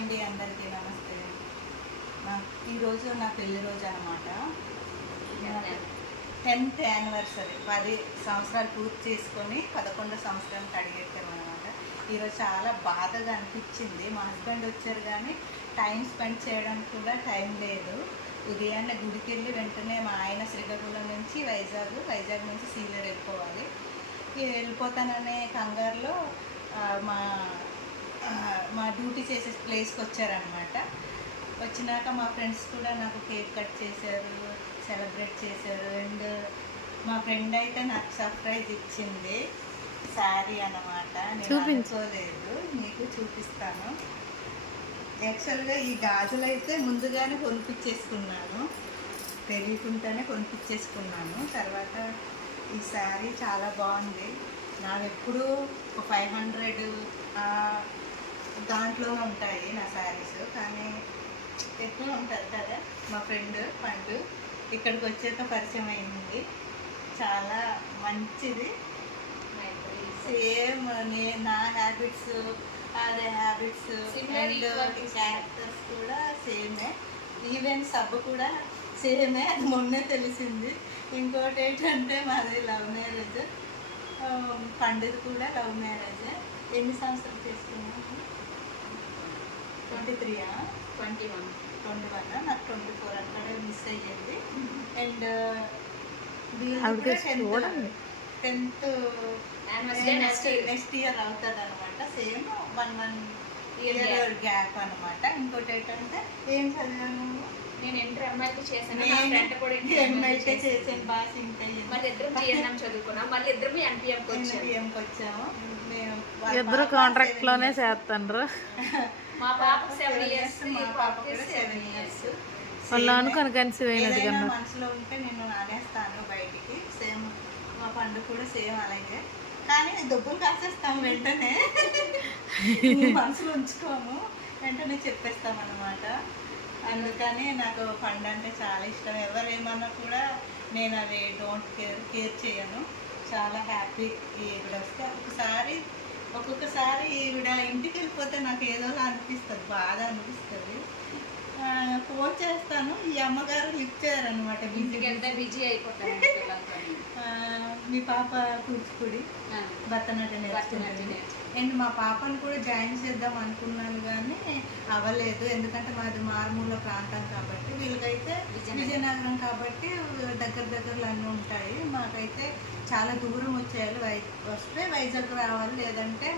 అండి, అందరికీ నమస్తే. ఈరోజు నా పెళ్లి రోజు అనమాట. 10th యానివర్సరీ, 10 సంవత్సరాలు పూర్తి చేసుకొని 11వ సంవత్సరానికి అడిగెట్టామన్నమాట. ఈరోజు చాలా బాధగా అనిపించింది. మా హస్బెండ్ వచ్చారు కానీ టైం స్పెండ్ చేయడానికి కూడా టైం లేదు. ఉదయాన్నే గుడికి వెళ్ళి వెంటనే మా ఆయన శ్రీకాకుళం నుంచి వైజాగ్ నుంచి సీలేరు వెళ్ళిపోవాలి. వెళ్ళిపోతాననే కంగారులో మా డ్యూటీ చేసే ప్లేస్కి వచ్చారనమాట. వచ్చినాక మా ఫ్రెండ్స్ కూడా నాకు కేక్ కట్ చేశారు, సెలబ్రేట్ చేశారు. అండ్ మా ఫ్రెండ్ అయితే నాకు సర్ప్రైజ్ ఇచ్చింది, శారీ అన్నమాట. నేను అనుకోలేదు, మీకు చూపిస్తాను. యాక్చువల్గా ఈ గాజులు అయితే ముందుగానే కొనిపించేసుకున్నాను, తెలియకుండానే కొనిపించేసుకున్నాను. తర్వాత ఈ శారీ చాలా బాగుంది. నాకు ఎప్పుడూ ఒక 500 దాంట్లోనే ఉంటాయి నా శారీస్, కానీ ఎక్కువ ఉంటుంది కదా. మా ఫ్రెండ్ పండు ఇక్కడికి వచ్చాక పరిచయం అయింది. చాలా మంచిది. సేమ్ నా హ్యాబిట్స్, అదే హ్యాబిట్స్ అండ్ క్యారెక్టర్స్ కూడా సేమే. ఈవెన్ సబ్బు కూడా సేమే, అది మొన్నే తెలిసింది. ఇంకోటి ఏంటంటే మాది లవ్ మ్యారేజ్, పండుది కూడా లవ్ మ్యారేజ్. ఎన్ని సంవత్సరాలు చేసుకున్నాను? 23 21 నాకు 24 అక్కడే మిస్ అయ్యింది. అండ్ 10th నెక్స్ట్ ఇయర్ అవుతుంది అనమాట. సేమ్ 1 ఇయర్ గ్యాప్ అనమాట. ఇంకోటి ఏంటంటే ఏం చదివాను నేను ఇంటర్ ఎంఐకి చేశాను, ఎంఐకే చేసాను, బాగా సింక్ అయ్యింది. మళ్ళీ ఇద్దరు జిఎన్ఎం చదువుకున్నాం, మళ్ళీ ఇద్దరు ఎన్పిఎంకి వచ్చాము. ఇద్దరు కాంట్రాక్ట్ లోనే చేస్తాండ్రు. మా పాప 7 years, మా పాప కూడా 7 years. వాళ్ళు అనుకొని కన్సీవ్ అయినది కన్నా మనసులో ఉంటే నేను నానేస్తాను బయటికి. సేమ్ మా పండు కూడా సేమ్ అలాగే, కానీ దొబ్బులు కాసేస్తాము వెంటనే. మనసులో ఉంచుకోము, వెంటనే చెప్పేస్తాం అన్నమాట. అందుకని నాకు పండు అంటే చాలా ఇష్టం. ఎవరేమన్నా కూడా నేను అవి డోంట్ కేర్ చేయను. చాలా హ్యాపీ ఈవిడ వస్తే. ఒక్కొక్కసారి ఈవిడ ఇంటికి వెళ్ళిపోతే నాకు ఏదోలా అనిపిస్తుంది, బాధ అనిపిస్తుంది. ఫోన్ చేస్తాను, ఈ అమ్మగారు లిఫ్ట్ చేయరనమాట. బిజీ అయిపోతాను. మీ పాప కూచిపూడి భరతనాట్యం నేర్చుకుంటుంది. అండ్ మా పాపను కూడా జాయిన్ చేద్దాం అనుకున్నాను కానీ అవ్వలేదు, ఎందుకంటే మాది మారుమూల ప్రాంతం కాబట్టి. వీళ్ళకైతే విజయనగరం కాబట్టి దగ్గరలో అన్నీ ఉంటాయి. మాకైతే చాలా దూరం వచ్చేయాలి. వస్తే వైజాగ్ రావాలి, లేదంటే